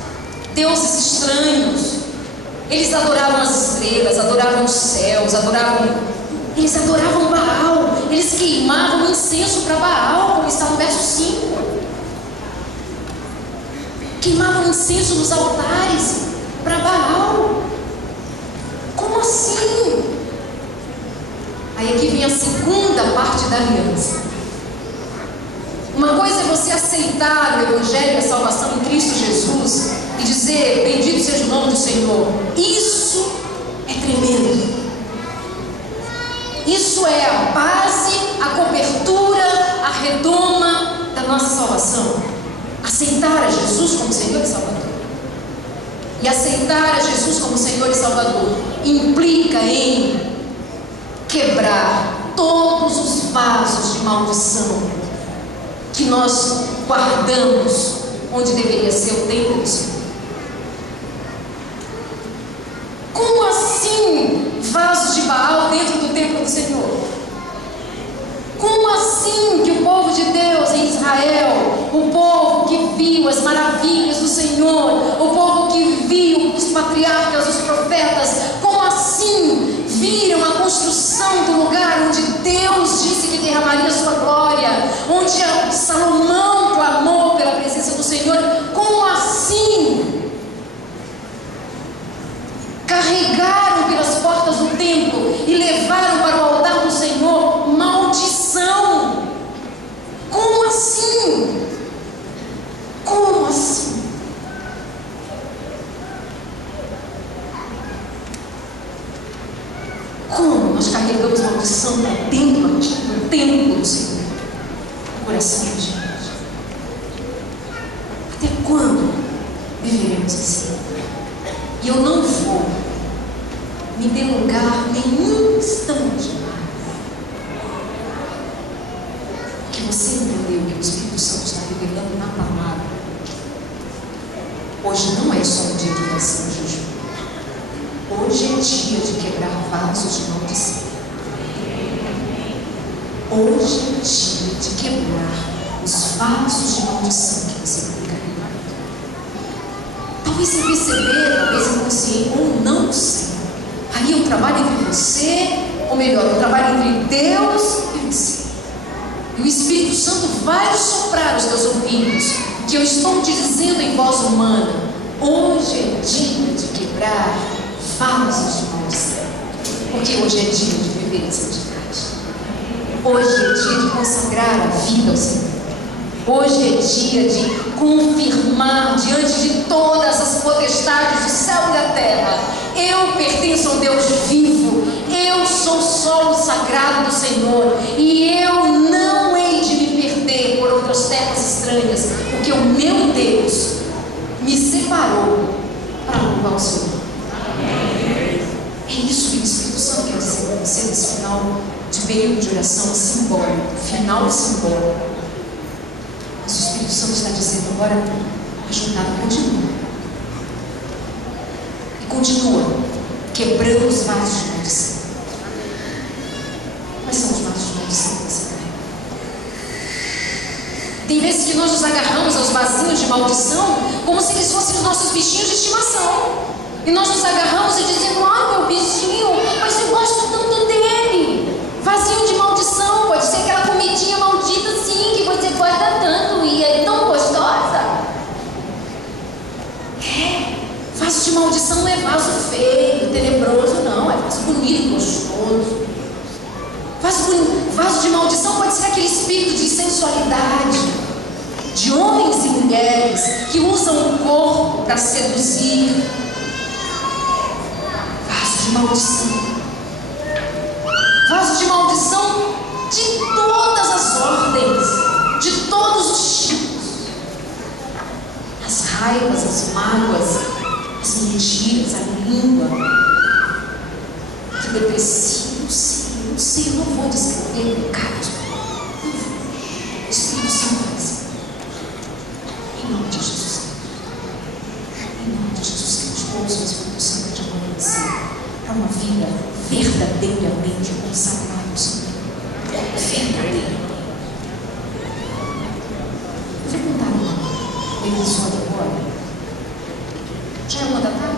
estranhos. Eles adoravam as estrelas, adoravam os céus, eles adoravam Baal, eles queimavam incenso para Baal, como está no verso 5. Queimavam incenso nos altares para Baal. Como assim? Aí aqui vem a segunda parte da aliança. Uma coisa é você aceitar o Evangelho e a salvação em Cristo Jesus e dizer: bendito seja o nome do Senhor. Isso é tremendo. Isso é a base, a cobertura, a redoma da nossa salvação. Aceitar a Jesus como Senhor e Salvador. E aceitar a Jesus como Senhor e Salvador implica em quebrar todos os vasos de maldição que nós guardamos onde deveria ser o templo do Senhor. Como assim vasos de Baal dentro do templo do Senhor? Como assim que o povo de Deus em Israel, o povo que viu as maravilhas do Senhor, o povo que viu os patriarcas, os profetas, como assim viram a construção do lugar onde Deus disse que derramaria sua glória, onde Salomão clamou pela presença do Senhor? Como assim carregaram pelas portas do templo e levaram para o altar do Senhor maldição? Como assim? Como assim? Como nós carregamos maldição para dentro do templo do Senhor, no coração de gente? Até quando viveremos assim? E eu não vou me delongar nenhum instante mais, porque você entendeu que o Espírito Santo está revelando na palavra. Hoje não é só um dia de oração e jejum. Hoje é dia de quebrar vasos de maldição. Hoje é dia de quebrar os vasos de maldição que você tem carregado. Talvez sem perceber, talvez inconsciente, ou não sei. Aí eu trabalho entre você, ou melhor, eu trabalho entre Deus e você. E o Espírito Santo vai soprar os teus ouvidos, que eu estou te dizendo em voz humana: hoje é dia de quebrar vasos de maldição. Porque hoje é dia de viver em santidade. Hoje é dia de consagrar a vida ao Senhor. Hoje é dia de confirmar diante de todas as potestades do céu e da terra: eu pertenço ao Deus vivo, eu sou solo sagrado do Senhor, e eu não hei de me perder por outras terras estranhas, porque o meu Deus me separou para louvar o Senhor. É isso que o Espírito Santo quer dizer para você nesse final de período de oração simbólico, final simbólico. Mas o Espírito Santo está dizendo agora: a jornada continua. E continua quebrando os vasos de maldição. Quais são os vasos de maldição que você carrega? Tem vezes que nós nos agarramos aos vasinhos de maldição como se eles fossem os nossos bichinhos de estimação. E nós nos agarramos e dizemos: ah, meu bichinho, mas eu gosto tanto dele. Vazio de maldição, pode ser aquela comidinha maldita sim, que você gosta tanto e é tão gostosa. Vaso de maldição não é vaso feio, tenebroso, não, é vaso bonito, gostoso. Vaso de maldição pode ser aquele espírito de sensualidade, de homens e mulheres que usam o corpo para seduzir. Vaso de maldição. Vaso de maldição de todas as ordens, de todos os tipos. As raivas, as mágoas, as mentiras, a língua, que depressivo, não sei, eu não vou descrever o pecado. O Espírito Santo vai dizer. Em nome de Jesus. Em nome de Jesus Cristo, ouça o Espírito Santo te acontecer para uma vida verdadeiramente consagrada ao Senhor. Verdadeiramente. Eu vou contar um episódio agora. Já é 1 da tarde?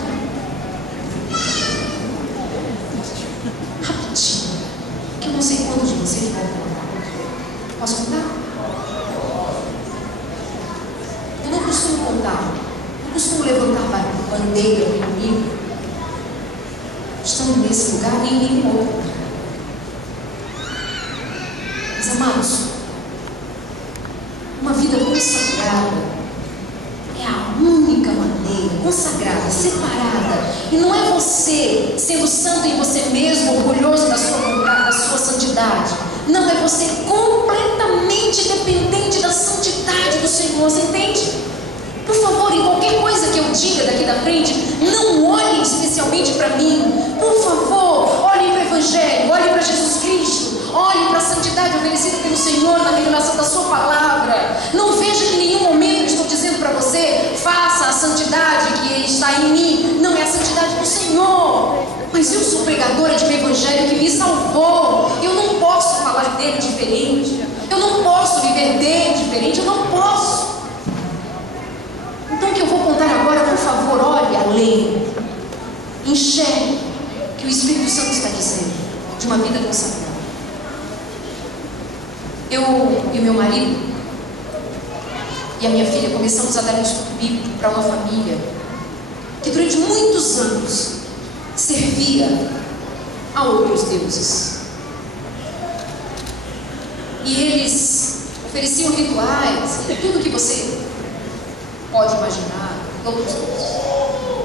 Rapidinho. Que eu não sei quantos de vocês vão contar. Posso contar? Eu não costumo contar. Não costumo levantar bandeira comigo. Estando nesse lugar, nem nenhum outro. Mas, amados, uma vida consagrada é a única maneira, consagrada, separada. E não é você sendo santo em você mesmo, orgulhoso da sua santidade. Não, é você completamente dependente da santidade do Senhor. Você entende? Por favor, em qualquer coisa que eu diga daqui da frente, não olhem especialmente para mim. Por favor, olhem para o Evangelho, olhem para Jesus Cristo, olhem para a santidade oferecida pelo Senhor na revelação da sua palavra. Não veja que em nenhum momento eu estou dizendo para você: faça a santidade que está em mim. Não, é a santidade do Senhor. Mas eu sou pregadora de um Evangelho que me salvou. Eu não posso falar dele diferente. Eu não posso viver dele diferente. Eu não posso. Então o que eu vou contar agora, por favor, olhe além. Enxergue que o Espírito Santo está dizendo de uma vida consagrada. Eu e meu marido e a minha filha começamos a dar um estudo bíblico para uma família que durante muitos anos servia a outros deuses. E eles ofereciam rituais, tudo que você pode imaginar, outros deuses.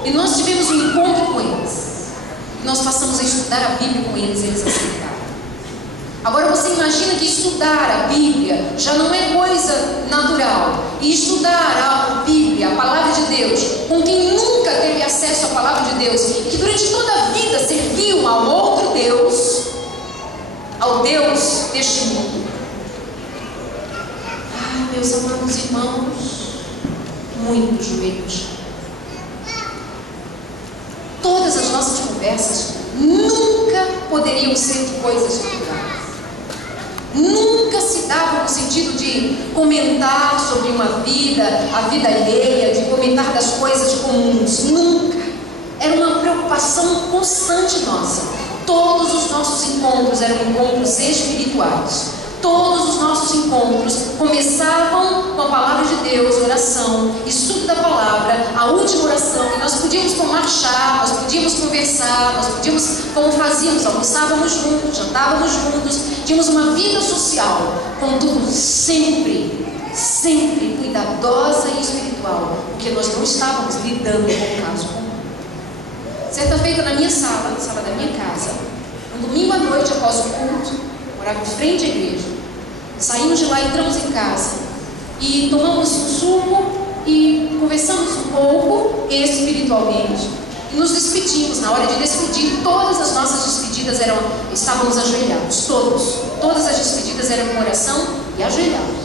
E nós tivemos um encontro com eles. Nós passamos a estudar a Bíblia com eles e eles aceitaram. Agora você imagina que estudar a Bíblia já não é coisa natural. E estudar a Bíblia, a Palavra de Deus, com quem nunca teve acesso à Palavra de Deus, e que durante toda a vida serviu a outro Deus, ao Deus deste mundo. Ai, meus amados irmãos, muito joelho no chão. Todas as nossas conversas nunca poderiam ser de coisas naturais. Nunca se dava no sentido de comentar sobre uma vida, a vida alheia, de comentar das coisas comuns. Nunca. Era uma preocupação constante nossa. Todos os nossos encontros eram encontros espirituais. Todos os nossos encontros começavam com a palavra de Deus, oração, estudo da palavra, a última oração, e nós podíamos tomar chá, nós podíamos conversar, nós podíamos, como fazíamos, almoçávamos juntos, jantávamos juntos, tínhamos uma vida social, contudo sempre cuidadosa e espiritual, porque nós não estávamos lidando com o caso comum. Certa feita na minha sala, na sala da minha casa, um domingo à noite após o culto, morava em frente à igreja. Saímos de lá, entramos em casa e tomamos um suco e conversamos um pouco espiritualmente e nos despedimos. Na hora de despedir, todas as nossas despedidas estávamos ajoelhados, todas as despedidas eram com oração e ajoelhados.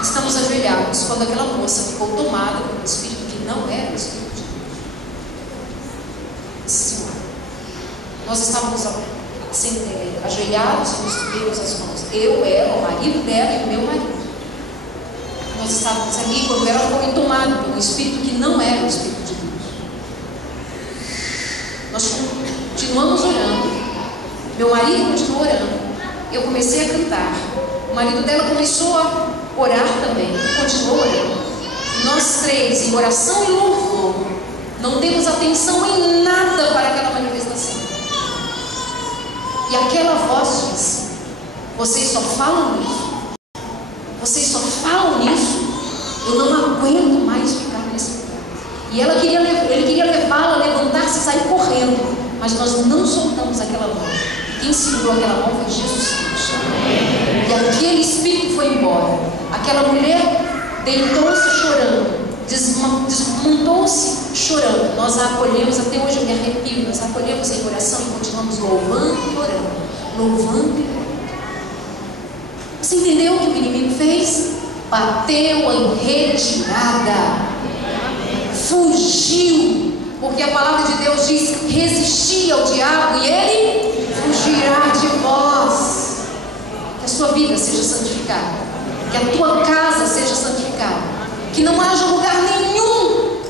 Estamos ajoelhados quando aquela moça ficou tomada por um espírito que não era o Espírito de Deus. Senhora, nós estávamos ajoelhados e nos demos as mãos. Eu, ela, o marido dela e o meu marido. Nós estávamos ali quando ela foi tomada por um espírito que não era o Espírito de Deus. Nós continuamos orando. Meu marido continuou orando. Eu comecei a cantar. O marido dela começou a orar também. Continuou orando. Nós três, em oração e louvor, não demos atenção em nada para aquela manifestação. E aquela voz disse: vocês só falam nisso? Vocês só falam nisso? Eu não aguento mais ficar nesse lugar. E ele queria levá-la, levantar-se e sair correndo. Mas nós não soltamos aquela mão. Quem segurou aquela mão foi Jesus Cristo. E aquele espírito foi embora. Aquela mulher deitou-se chorando, desmontou-se chorando. Nós a acolhemos, até hoje eu me arrepio. Nós a acolhemos em oração e continuamos louvando e orando. Louvando e orando. Você entendeu o que o inimigo fez? Bateu em retirada, fugiu, porque a palavra de Deus diz: resisti ao diabo e ele fugirá de vós. Que a sua vida seja santificada, que a tua casa seja santificada, que não haja lugar nenhum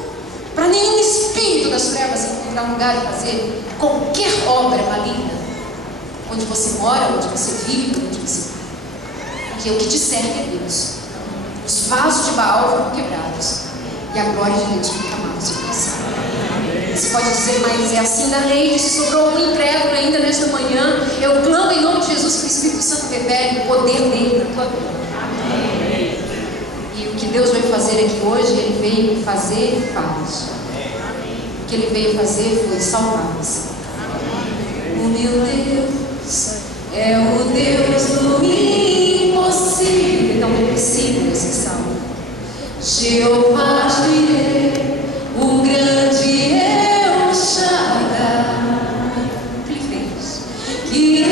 para nenhum espírito das trevas encontrar lugar e fazer qualquer obra maligna onde você mora, onde você vive, onde você... Porque o que te serve é Deus. Os vasos de Baal foram quebrados e a glória de Deus foi derramada no seu coração. Você pode dizer: mas é assim da lei, se sobrou algum incrédulo ainda nesta manhã, eu clamo em nome de Jesus que o Espírito Santo revele o poder dele na tua vida. E o que Deus veio fazer aqui hoje, ele veio fazer paz. O que ele veio fazer foi salvar-nos. O meu Deus é o Deus do impossível. Então é possível esse salmo. Jeová Jireh, o grande El Shaddai. O que ele fez? Que